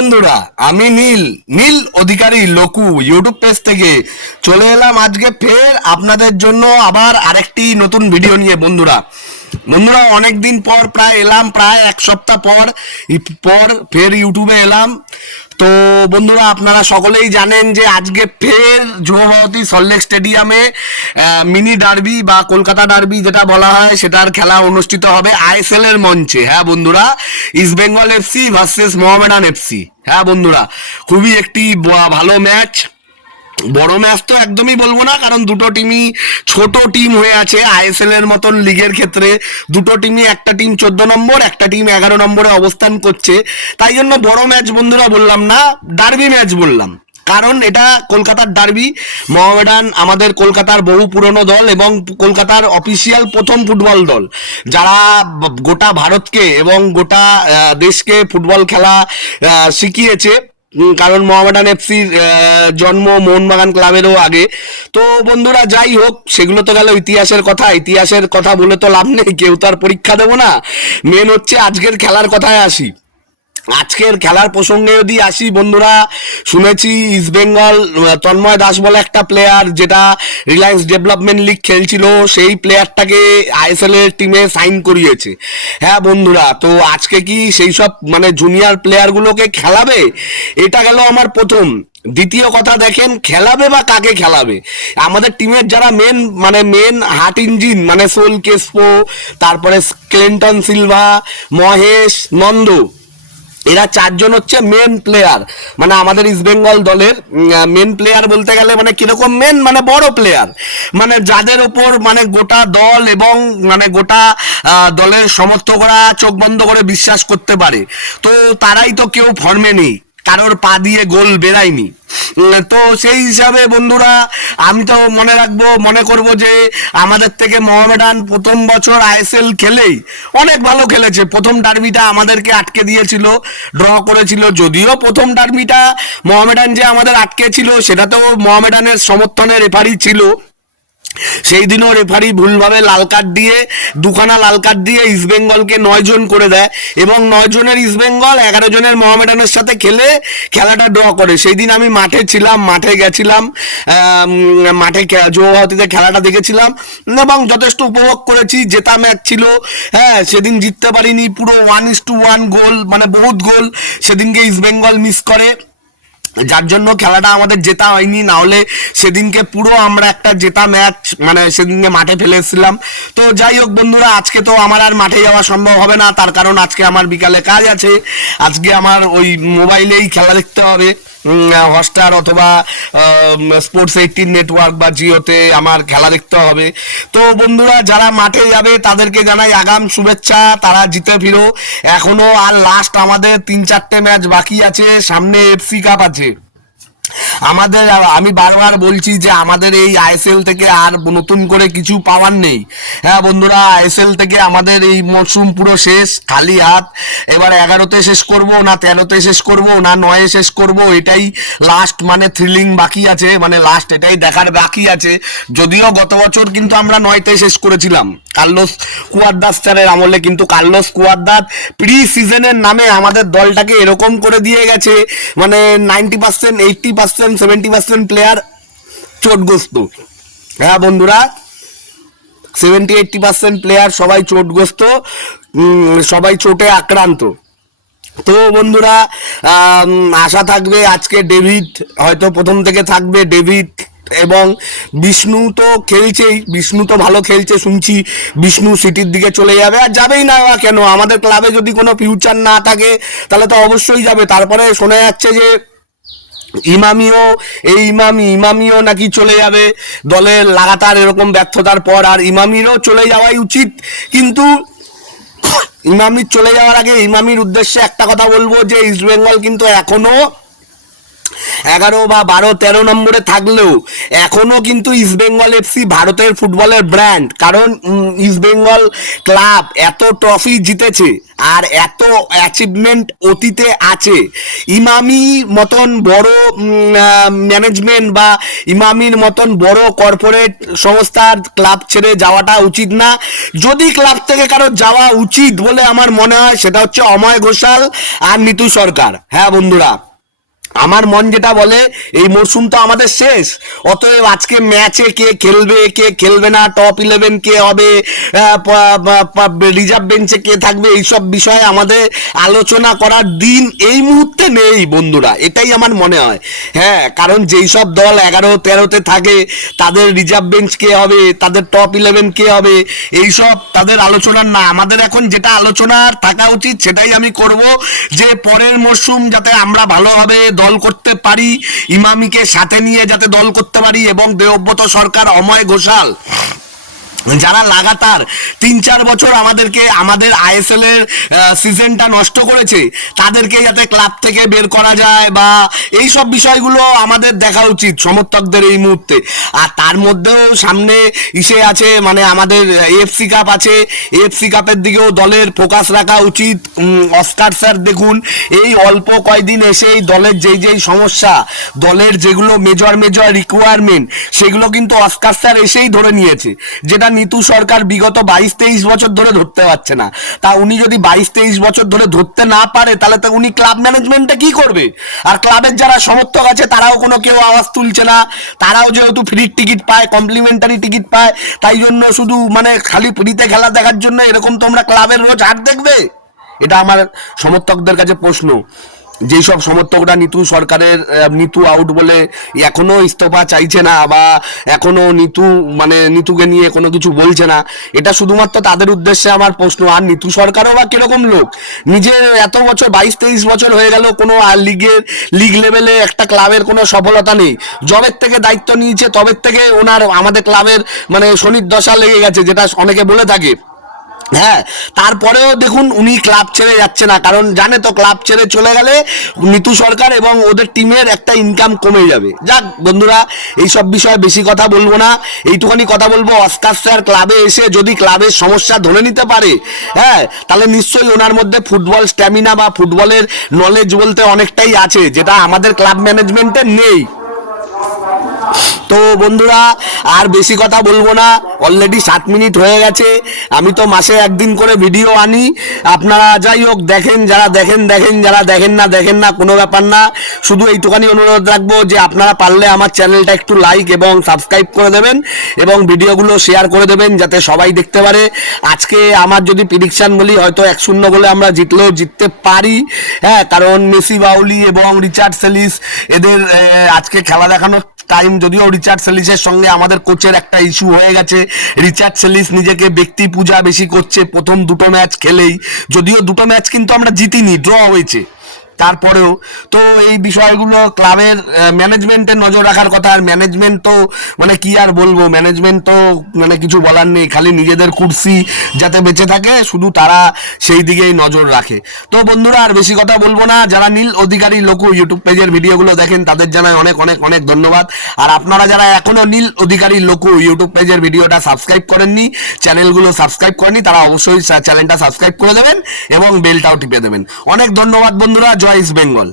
বন্ধুরা, আমি নীল নীল অধিকারী লোকু YouTube page থেকে চলে এলাম আজকে ফের আপনাদের জন্য আবার আরেকটি নতুন ভিডিও নিয়ে। বন্ধুরা বন্ধুরা অনেকদিন পর প্রায় এক সপ্তাহ পর ফের ইউটিউবে এলাম। তো বন্ধুরা আপনারা সকলেই জানেন যে আজকে ফের যুবভারতী সল্টলেক স্টেডিয়ামে মিনি ডার্বি বা কলকাতা ডার্বি যেটা বলা হয় সেটার খেলা অনুষ্ঠিত হবে আইএসএল এর মঞ্চে। হ্যাঁ বন্ধুরা, east Bengal FC versus Mohammedan FC. হ্যাঁ বন্ধুরা, খুবই একটি ভালো ম্যাচ। বড় ম্যাচ তো একদমই বলবো না, কারণ দুটো টিমই ছোট টিম হয়ে আছে। আইএসএল এর মতন লিগের ক্ষেত্রে দুটো টিমই, একটা টিম 14 নম্বর, একটা টিম 11 নম্বরে অবস্থান করছে। তাই জন্য বড় ম্যাচ বন্ধুরা বললাম না, ডার্বি ম্যাচ বললাম, কারণ এটা কলকাতার ডার্বি। মোহামেডান আমাদের কলকাতার বহু পুরনো দল এবং কলকাতার অফিসিয়াল প্রথম ফুটবল দল, যারা গোটা ভারতকে এবং গোটা দেশকে ফুটবল খেলা শিখিয়েছে। কারণ মোহামেডান এফসির জন্ম মোহনবাগান ক্লাবেরও আগে। তো বন্ধুরা যাই হোক, সেগুলো তো গেল ইতিহাসের কথা। ইতিহাসের কথা বলে তো লাভ নেই, কেউ তো আর পরীক্ষা দেবো না। মেন হচ্ছে আজকের খেলার কথায় আসি। আজকের খেলার প্রসঙ্গে যদি আসি বন্ধুরা, শুনেছি ইস্ট বেঙ্গল তন্ময় দাস বলে একটা প্লেয়ার, যেটা রিলায়েন্স ডেভেলপমেন্ট লিগ খেলছিল, সেই প্লেয়ারটাকে আইএসএল এর টিমে সাইন করিয়েছে। হ্যাঁ বন্ধুরা, তো আজকে কি সেই সব মানে জুনিয়র প্লেয়ারগুলোকে খেলাবে? এটা গেল আমার প্রথম। দ্বিতীয় কথা, দেখেন খেলাবে বা কাকে খেলাবে। আমাদের টিমের যারা মেন হার্ট ইঞ্জিন মানে সোল কেসপো, তারপরে ক্লিন্টন সিলভা, মহেশ, নন্দ, এরা চারজন হচ্ছে মেন প্লেয়ার। মানে আমাদের ইস্ট বেঙ্গল দলের মেন প্লেয়ার বলতে গেলে মানে কিরকম মেন, মানে বড় প্লেয়ার, মানে যাদের ওপর মানে গোটা দল এবং মানে গোটা দলের সমর্থকরা চোখ বন্ধ করে বিশ্বাস করতে পারে। তো তারাই তো কেউ ফর্মে নেই, কারোর পা দিয়ে গোল বেরায়নি। তো সেই হিসাবে বন্ধুরা আমি তো মনে করব যে আমাদের থেকে মোহামেডান প্রথম বছর আইএসএল খেলেই অনেক ভালো খেলেছে। প্রথম ডার্বিটা আমাদেরকে আটকে দিয়েছিল, ড্র করেছিল। যদিও প্রথম ডার্বিটা মোহামেডান যে আমাদের আটকে ছিল, সেটা তো মোহামেডানের সমর্থনে রেফারি ছিল। সেই দিনও রেফারি ভুলভাবে লাল কার্ড দিয়ে, দুখানা লাল কার্ড দিয়ে ইস্ট বেঙ্গলকে 9 জন করে দেয়, এবং 9 জনের ইস্ট বেঙ্গল 11 জনের মোহামেডানের সাথে খেলে খেলাটা ড্র করে। সেই দিন আমি মাঠে ছিলাম, মাঠে গেছিলাম, মাঠে যুবভারতীতে খেলাটা দেখেছিলাম এবং যথেষ্ট উপভোগ করেছি। জেতা ম্যাচ ছিল। হ্যাঁ, সেদিন জিততে পারিনি, পুরো 1:1 গোল, মানে বহুত গোল সেদিনকে ইস্ট বেঙ্গল মিস করে, যার জন্য খেলাটা আমাদের জেতা হয়নি। না হলে সেদিনকে পুরো আমরা একটা জেতা ম্যাচ মানে সেদিনকে মাঠে ফেলে এসেছিলাম। তো যাই হোক বন্ধুরা, আজকে তো আমার আর মাঠে যাওয়া সম্ভব হবে না, তার কারণ আজকে আমার বিকালে কাজ আছে। আজকে আমার ওই মোবাইলেই খেলা দেখতে হবে, হটস্টার অথবা স্পোর্টস 18 নেটওয়ার্ক বা জিওতে আমার খেলা দেখতে হবে। তো বন্ধুরা যারা মাঠে যাবে তাদেরকে জানাই আগাম শুভেচ্ছা, তারা জিতে ফিরো। এখনো আর লাস্ট আমাদের 3-4টে ম্যাচ বাকি আছে, সামনে এফসি কাপ আছে আমাদের। আমি বারবার বলছি যে আমাদের এই আইএসএল থেকে আর নতুন করে কিছু পাওয়ার নেই। হ্যাঁ বন্ধুরা, আইএসএল থেকে আমাদের এই মরশুম পুরো শেষ, খালি হাত। এবার 11তে শেষ করব না 13তে শেষ করব না 9-এ শেষ করব, এটাই লাস্ট মানে থ্রিলিং বাকি আছে, মানে লাস্ট এটাই দেখার বাকি আছে। যদিও গত বছর কিন্তু আমরা 9তে শেষ করেছিলাম কার্লোস কুয়াদ্রাস স্যারের আমলে, কিন্তু কার্লোস কুয়াদ্রাস প্রি সিজনের নামে আমাদের দলটাকে এরকম করে দিয়ে গেছে, মানে 90%, 80%, 70% প্লেয়ার চোটগ্রস্ত। হ্যাঁ বন্ধুরা, 70-80% প্লেয়ার সবাই চোটগ্রস্ত, সবাই চোটে আক্রান্ত। তো বন্ধুরা আশা থাকবে আজকে ডেভিড হয়তো প্রথম থেকে থাকবে, ডেভিড এবং বিষ্ণু তো খেলছেই, বিষ্ণু তো ভালো খেলছে শুনছি। বিষ্ণু সিটির দিকে চলে যাবে, আর যাবেই না কেন, আমাদের ক্লাবে যদি কোনো ফিউচার না থাকে তাহলে তো অবশ্যই যাবে। তারপরে শোনা যাচ্ছে যে ইমামিও নাকি চলে যাবে দলের লাগাতার এরকম ব্যর্থতার পর, আর ইমামিরও চলে যাওয়াই উচিত। কিন্তু ইমামির চলে যাওয়ার আগে ইমামির উদ্দেশ্যে একটা কথা বলবো যে ইস্ট বেঙ্গল কিন্তু এখনো 11 বা 12 13 নম্বরে থাকলেও এখনো কিন্তু ইস্ট বেঙ্গল এফসি ভারতের ফুটবলের ব্র্যান্ড। কারণ ইস্ট বেঙ্গল ক্লাব এত ট্রফি জিতেছে আর এত অ্যাচিভমেন্ট অতীতে আছে। ইমামি মতন বড় ম্যানেজমেন্ট বা ইমামির মতন বড় কর্পোরেট সংস্থার ক্লাব ছেড়ে যাওয়াটা উচিত না। যদি ক্লাব থেকে কারো যাওয়া উচিত বলে আমার মনে হয় সেটা হচ্ছে অময় ঘোষাল আর নিতু সরকার। হ্যাঁ বন্ধুরা, আমার মন যেটা বলে এই মরশুম তো আমাদের শেষ, অতএব আজকে ম্যাচে কে খেলবে কে খেলবে না, টপ 11 কে হবে, রিজার্ভ বেঞ্চে কে থাকবে, এইসব বিষয়ে আমাদের আলোচনা করার দিন এই মুহূর্তে নেই বন্ধুরা, এটাই আমার মনে হয়। হ্যাঁ, কারণ যেই সব দল 11-13-তে থাকে তাদের রিজার্ভ বেঞ্চ কে হবে, তাদের টপ 11 কে হবে, এইসব তাদের আলোচনার না। আমাদের এখন যেটা আলোচনার থাকা উচিত সেটাই আমি করব, যে পরের মরশুম যাতে আমরা ভালোভাবে দল করতে পারি, ইমামিকে সাথে নিয়ে যাতে দল করতে পারি, এবং দেবব্রত সরকার, অময় ঘোষাল যারা লাগাতার 3-4 বছর আমাদের আইএসএল এর সিজনটা নষ্ট করেছে, তাদেরকে যাতে ক্লাব থেকে বের করা যায় বা এই সব বিষয়গুলো আমাদের দেখা উচিত সমর্থকদের এই মুহূর্তে। আর তার মধ্যেও সামনে আছে, মানে আমাদের এএফসি কাপ আছে, এএফসি কাপের দিকেও দলের ফোকাস রাখা উচিত। অস্কার স্যার দেখুন, এই অল্প কয়দিন এসেই দলের যেই সমস্যা, দলের যেগুলো মেজর রিকোয়ারমেন্ট, সেগুলো কিন্তু অস্কার স্যার এসেই ধরে নিয়েছে, যেটা নিতু সরকার বিগত 22-23 বছর ধরে ধরতে পারছে না। তা উনি যদি 22-23 বছর ধরে ধরতে না পারে, তাহলে তো উনি ক্লাব ম্যানেজমেন্টটা কি করবে? আর ক্লাবের যারা সমর্থক আছে তারাও কেউ আওয়াজ তুলছে না। তারাও যেহেতু ফ্রি টিকিট পায়, কমপ্লিমেন্টারি টিকিট পায়, তাই জন্য শুধু মানে খালি ফ্রিতে খেলা দেখার জন্য এরকম তোমরা ক্লাবের রোজ হাট দেখবে? এটা আমার সমর্থকদের কাছে প্রশ্ন। যেই সব সমর্থকরা নিতু সরকারের নিতু আউট বলে এখনো ইস্তফা চাইছে না বা এখনো নিতুকে নিয়ে কোনো কিছু বলছে না, এটা শুধুমাত্র তাদের উদ্দেশ্যে আমার প্রশ্ন। আর নিতু সরকারও বা কিরকম লোক, নিজে এত বছর 22-23 বছর হয়ে গেল কোনো লিগ লেভেলে একটা ক্লাবের কোনো সফলতা নেই। জবের থেকে দায়িত্ব নিয়েছে তবের থেকে ওনার আমাদের ক্লাবের শনির দশা লেগে গেছে, যেটা অনেকে বলে থাকে। হ্যাঁ, তারপরেও দেখুন উনি ক্লাব ছেড়ে যাচ্ছে না, কারণ জানে তো ক্লাব ছেড়ে চলে গেলে নিতু সরকার এবং ওদের টিমের একটা ইনকাম কমে যাবে। যাক বন্ধুরা, এইসব বিষয়ে বেশি কথা বলবো না, এইটুখানি কথা বলবো, অস্কার স্যার ক্লাবে এসে যদি ক্লাবের সমস্যা ধরে নিতে পারে, হ্যাঁ, তাহলে নিশ্চয়ই ওনার মধ্যে ফুটবল স্ট্যামিনা বা ফুটবলের নলেজ বলতে অনেকটাই আছে, যেটা আমাদের ক্লাব ম্যানেজমেন্টের নেই। তো বন্ধুরা, আর বেশি কথা বলবো না, অলরেডি 7 মিনিট হয়ে গেছে। আমি তো মাসে একদিন করে ভিডিও আনি, আপনারা যাই হোক দেখেন, যারা দেখেন, যারা দেখেন না কোনো ব্যাপার না। শুধু এইটুখানি অনুরোধ রাখবো যে আপনারা পারলে আমার চ্যানেলটা একটু লাইক এবং সাবস্ক্রাইব করে দেবেন এবং ভিডিওগুলো শেয়ার করে দেবেন যাতে সবাই দেখতে পারে। আজকে আমার যদি প্রেডিকশন বলি, হয়তো 1-0 গোলে আমরা জিততে পারি। হ্যাঁ, কারণ মেসি, বাউলি এবং রিচার্ড সেলিস এদের আজকে খেলা দেখানোর টাইম, যদিও রিচার্ড সেলিসের সঙ্গে আমাদের কোচের একটা ইস্যু হয়ে গেছে। রিচার্ড সেলিস নিজেকে ব্যক্তি পূজা বেশি করছে প্রথম 2টো ম্যাচ খেলেই, যদিও 2টো ম্যাচ কিন্তু আমরা জিতিনি, ড্র হয়েছে। তারপরেও তো এই বিষয়গুলো ক্লাবের ম্যানেজমেন্টের নজর রাখার কথা। আর ম্যানেজমেন্ট তো কি আর বলবো, ম্যানেজমেন্ট তো কিছু বলার নেই, খালি নিজেদের কুর্সি যাতে বেঁচে থাকে শুধু তারা সেই দিকেই নজর রাখে। তো বন্ধুরা, আর বেশি কথা বলবো না। যারা নীল অধিকারী লঘু ইউটিউব পেজের ভিডিওগুলো দেখেন তাদের জানাই অনেক অনেক অনেক ধন্যবাদ। আর আপনারা যারা এখনো নীল অধিকারী লঘু ইউটিউব পেজের ভিডিওটা সাবস্ক্রাইব করেননি, চ্যানেলগুলো সাবস্ক্রাইব করেননি, তারা অবশ্যই চ্যানেলটা সাবস্ক্রাইব করে দেবেন এবং বেলটাও টিপে দেবেন। অনেক ধন্যবাদ বন্ধুরা। জয় ইস্ট বেঙ্গল।